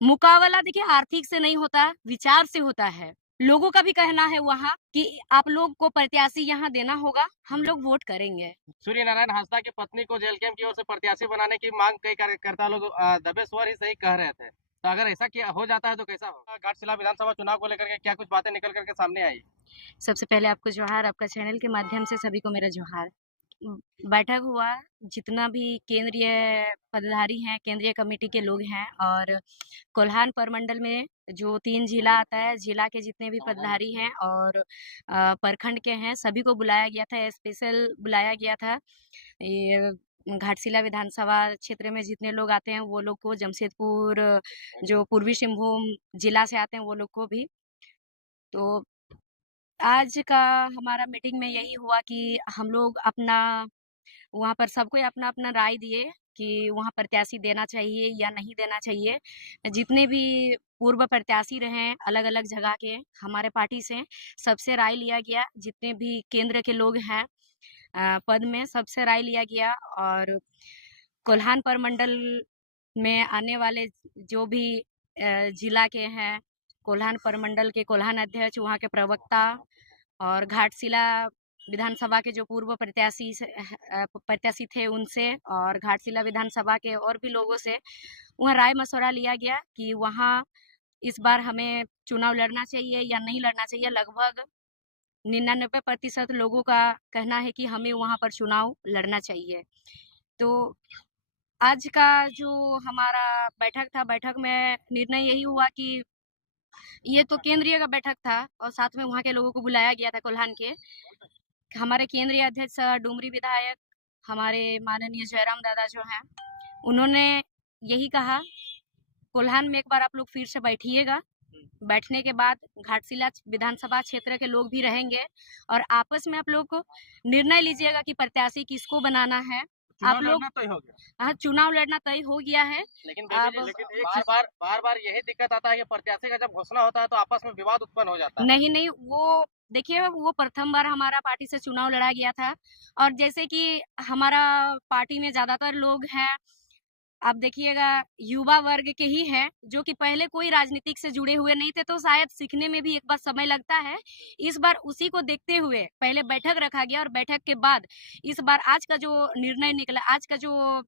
मुकाबला देखिए आर्थिक से नहीं होता, विचार से होता है। लोगों का भी कहना है वहाँ कि आप लोग को प्रत्याशी यहाँ देना होगा, हम लोग वोट करेंगे। सूर्य नारायण हांसदा की पत्नी को जेल कैंप की ओर से प्रत्याशी बनाने की मांग कई कार्यकर्ता लोग दबे स्वर ही सही कह रहे थे। तो अगर ऐसा किया हो जाता है तो कैसा हो? घाटशिला विधानसभा चुनाव को लेकर के क्या कुछ बातें निकल करके सामने आई? सबसे पहले आपको जोहार, आपका चैनल के माध्यम से सभी को मेरा जोहार। बैठक हुआ, जितना भी केंद्रीय पदाधिकारी हैं, केंद्रीय कमेटी के लोग हैं और कोल्हान प्रमंडल में जो 3 जिला आता है, जिला के जितने भी पदाधिकारी हैं और प्रखंड के हैं, सभी को बुलाया गया था, स्पेशल बुलाया गया था। ये घाटशिला विधानसभा क्षेत्र में जितने लोग आते हैं, वो लोग को जमशेदपुर जो पूर्वी सिंहभूम जिला से आते हैं, वो लोग को भी। तो आज का हमारा मीटिंग में यही हुआ कि हम लोग अपना वहाँ पर सबको अपना-अपना राय दिए कि वहाँ प्रत्याशी देना चाहिए या नहीं देना चाहिए। जितने भी पूर्व प्रत्याशी रहे अलग-अलग जगह के हमारे पार्टी से, सबसे राय लिया गया। जितने भी केंद्र के लोग हैं पद में सबसे राय लिया गया और कोल्हान प्रमंडल में आने वाले जो भी जिला के हैं, कोल्हान प्रमंडल के कोल्हान अध्यक्ष, वहाँ के प्रवक्ता और घाटशिला विधानसभा के जो पूर्व प्रत्याशी थे उनसे और घाटशिला विधानसभा के और भी लोगों से वहाँ राय मशवरा लिया गया कि वहाँ इस बार हमें चुनाव लड़ना चाहिए या नहीं लड़ना चाहिए। लगभग 99% लोगों का कहना है कि हमें वहाँ पर चुनाव लड़ना चाहिए। तो आज का जो हमारा बैठक था, बैठक में निर्णय यही हुआ कि ये तो केंद्रीय का बैठक था और साथ में वहाँ के लोगों को बुलाया गया था कोल्हान के। हमारे केंद्रीय अध्यक्ष डुमरी विधायक हमारे माननीय जयराम दादा जो हैं, उन्होंने यही कहा कोल्हान में एक बार आप लोग फिर से बैठिएगा। बैठने के बाद घाटशिला विधानसभा क्षेत्र के लोग भी रहेंगे और आपस में आप लोग को निर्णय लीजिएगा कि प्रत्याशी किसको बनाना है। आप लोग तय हो गया। हाँ, चुनाव लड़ना तय हो गया है। लेकिन अब लेकिन बार बार यही दिक्कत आता है कि प्रत्याशी का जब घोषणा होता है तो आपस में विवाद उत्पन्न हो जाता है। नहीं नहीं, वो देखिए वो प्रथम बार हमारा पार्टी से चुनाव लड़ा गया था और जैसे कि हमारा पार्टी में ज्यादातर लोग हैं, आप देखिएगा युवा वर्ग के ही हैं जो कि पहले कोई राजनीतिक से जुड़े हुए नहीं थे, तो शायद सीखने में भी एक बार समय लगता है। इस बार उसी को देखते हुए पहले बैठक रखा गया और बैठक के बाद इस बार आज का जो निर्णय निकला, आज का जो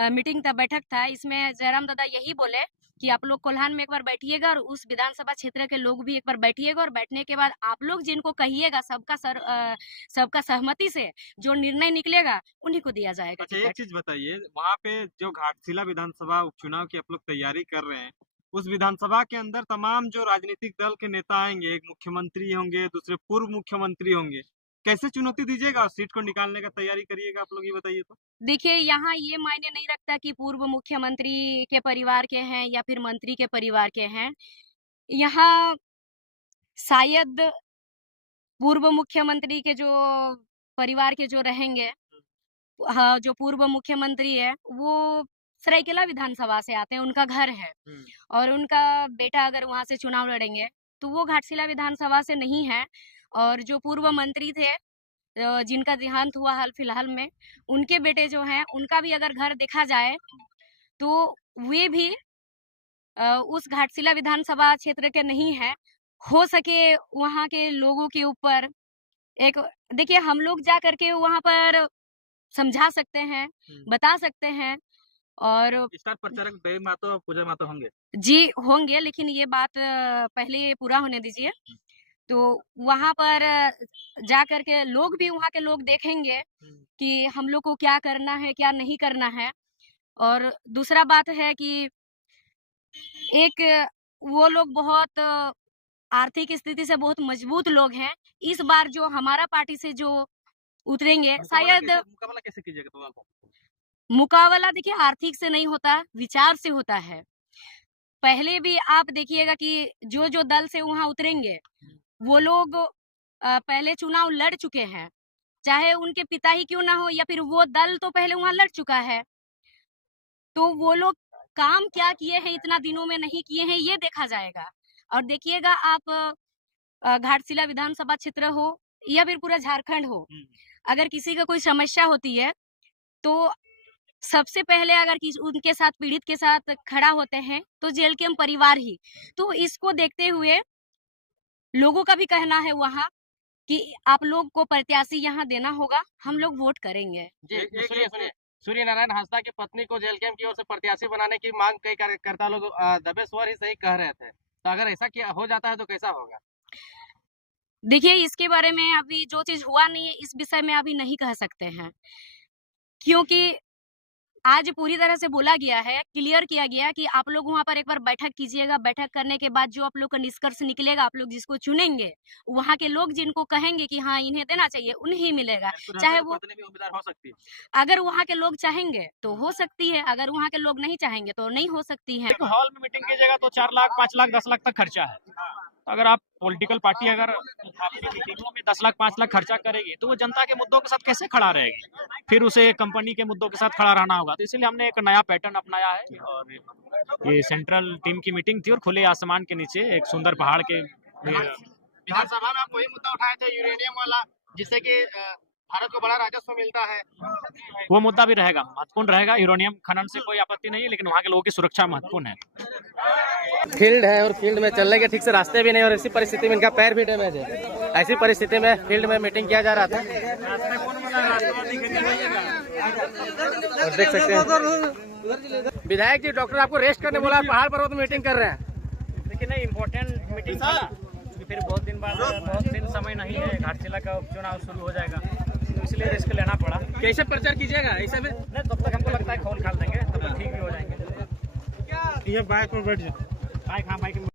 मीटिंग था, बैठक था, इसमें जयराम दादा यही बोले कि आप लोग कोल्हान में एक बार बैठिएगा और उस विधानसभा क्षेत्र के लोग भी एक बार बैठिएगा और बैठने के बाद आप लोग जिनको कहिएगा सबका सहमति से जो निर्णय निकलेगा उन्हीं को दिया जाएगा अच्छा, एक टिकट। चीज बताइए, वहाँ पे जो घाटशिला विधानसभा उपचुनाव की आप लोग तैयारी कर रहे हैं, उस विधानसभा के अंदर तमाम जो राजनीतिक दल के नेता आएंगे, एक मुख्यमंत्री होंगे, दूसरे पूर्व मुख्यमंत्री होंगे, कैसे चुनौती दीजिएगा और सीट को निकालने का तैयारी करिएगा, आप लोग ये बताइए तो। देखिए यहाँ ये मायने नहीं रखता कि पूर्व मुख्यमंत्री के परिवार के हैं या फिर मंत्री के परिवार के हैं। यहाँ शायद पूर्व मुख्यमंत्री के जो परिवार के जो रहेंगे, हाँ, जो पूर्व मुख्यमंत्री है वो सरायकेला विधानसभा से आते हैं, उनका घर है और उनका बेटा अगर वहां से चुनाव लड़ेंगे तो वो घाटशिला विधानसभा से नहीं है। और जो पूर्व मंत्री थे जिनका देहांत हुआ हाल फिलहाल में, उनके बेटे जो हैं उनका भी अगर घर देखा जाए तो वे भी उस घाटशिला विधानसभा क्षेत्र के नहीं है। हो सके वहाँ के लोगों के ऊपर एक, देखिए हम लोग जा करके वहाँ पर समझा सकते हैं, बता सकते हैं और स्टार प्रचारक देवी मातो और पूजा मातो होंगे। जी होंगे, लेकिन ये बात पहले पूरा होने दीजिए। तो वहाँ पर जा करके लोग भी वहाँ के लोग देखेंगे कि हम लोग को क्या करना है, क्या नहीं करना है। और दूसरा बात है कि एक वो लोग बहुत आर्थिक स्थिति से बहुत मजबूत लोग हैं। इस बार जो हमारा पार्टी से जो उतरेंगे शायद मुकाबला कैसे कीजिएगा तो आप? मुकाबला देखिए आर्थिक से नहीं होता, विचार से होता है। पहले भी आप देखिएगा कि जो दल से वहाँ उतरेंगे वो लोग पहले चुनाव लड़ चुके हैं, चाहे उनके पिता ही क्यों ना हो या फिर वो दल तो पहले वहाँ लड़ चुका है। तो वो लोग काम क्या किए हैं इतना दिनों में नहीं किए हैं, ये देखा जाएगा। और देखिएगा आप घाटशिला विधानसभा क्षेत्र हो या फिर पूरा झारखंड हो, अगर किसी का कोई समस्या होती है तो सबसे पहले अगर उनके साथ पीड़ित के साथ खड़ा होते हैं तो जेल कैंप परिवार ही। तो इसको देखते हुए लोगों का भी कहना है वहाँ कि आप लोग को प्रत्याशी यहाँ देना होगा, हम लोग वोट करेंगे। जी सुनिए, सूर्य नारायण हांसदा की पत्नी को जेल कैंप की ओर से प्रत्याशी बनाने की मांग कई कार्यकर्ता लोग दबे स्वर ही सही कह रहे थे, तो अगर ऐसा किया हो जाता है तो कैसा होगा? देखिए, इसके बारे में अभी जो चीज हुआ नहीं है इस विषय में अभी नहीं कह सकते हैं, क्योंकि आज पूरी तरह से बोला गया है, क्लियर किया गया कि आप लोग वहाँ पर एक बार बैठक कीजिएगा। बैठक करने के बाद जो आप लोग का निष्कर्ष निकलेगा, आप लोग जिसको चुनेंगे, वहाँ के लोग जिनको कहेंगे कि हाँ इन्हें देना चाहिए, उन्हें मिलेगा। चाहे वो पत्नी भी उम्मीदवार हो सकती है। अगर वहाँ के लोग चाहेंगे तो हो सकती है, अगर वहाँ के लोग नहीं चाहेंगे तो नहीं हो सकती है। हॉल में मीटिंग कीजिएगा तो 4 लाख, 5 लाख, 10 लाख तक खर्चा है। अगर आप पॉलिटिकल पार्टी अगर आपकी मीटिंगों में 10 लाख, 5 लाख खर्चा करेगी तो वो जनता के मुद्दों के साथ कैसे खड़ा रहेगी? फिर उसे कंपनी के मुद्दों के साथ खड़ा रहना होगा। तो इसलिए हमने एक नया पैटर्न अपनाया है और ये सेंट्रल टीम की मीटिंग थी और खुले आसमान के नीचे एक सुंदर पहाड़ के विधानसभा में आप वही मुद्दा उठाए थे, यूरेनियम वाला, जिससे कि भारत को बड़ा राजस्व मिलता है। वो मुद्दा भी रहेगा, महत्वपूर्ण रहेगा। यूरेनियम खनन से कोई आपत्ति नहीं है, लेकिन वहाँ के लोगों की सुरक्षा महत्वपूर्ण है। फील्ड है और फील्ड में चलने के ठीक से रास्ते भी नहीं, और इसी परिस्थिति में इनका पैर भी डैमेज है। ऐसी परिस्थिति में फील्ड में मीटिंग किया जा रहा था और देख सकते हैं विधायक जी, डॉक्टर आपको रेस्ट करने बोला, पहाड़ पर वो तो मीटिंग कर रहे हैं। लेकिन नहीं, इम्पोर्टेंट मीटिंग था, फिर बहुत दिन बाद, बहुत दिन समय नहीं है, घाटशिला का उपचुनाव शुरू हो जाएगा, तो इसलिए रिस्क लेना पड़ा। कैसे प्रचार कीजिएगा ऐसे में? नहीं, तब तक हमको लगता है खोल खाल देंगे, तब तक ठीक भी हो जाएंगे। ये बाइक में बैठ जाओ। बाइक, हाँ बाइक